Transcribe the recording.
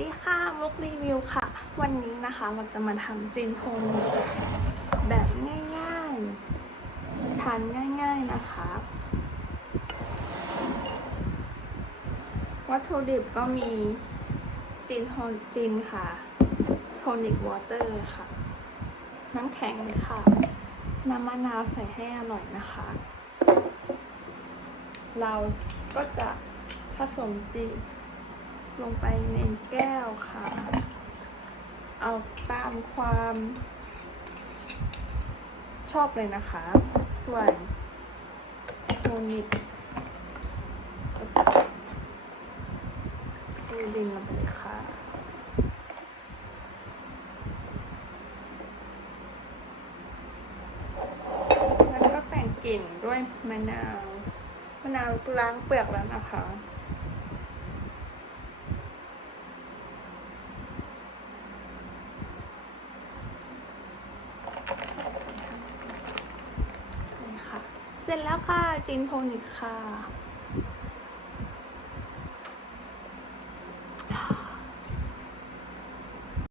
ดีค่ะมุกรีวิวค่ะ วันนี้นะคะเราจะมาทำจินโทนแบบง่ายๆ ทานง่ายๆนะคะ วัตถุดิบก็มีจินโทนจินค่ะโทนิกวอเตอร์ค่ะ น้ำแข็งค่ะ น้ำมะนาวใส่ให้อร่อยนะคะ เราก็จะผสมจีนลงไปในแก้ว ค่ะ เอาตามความชอบเลยนะคะ ส่วนโทนิกดูดินลงไปเลยค่ะแล้วก็แต่งกลิ่นด้วยมะนาวมะนาวล้างเปลือกแล้วนะคะนี่ค่ะ เสร็จแล้วค่ะจินโทนิกค่ะ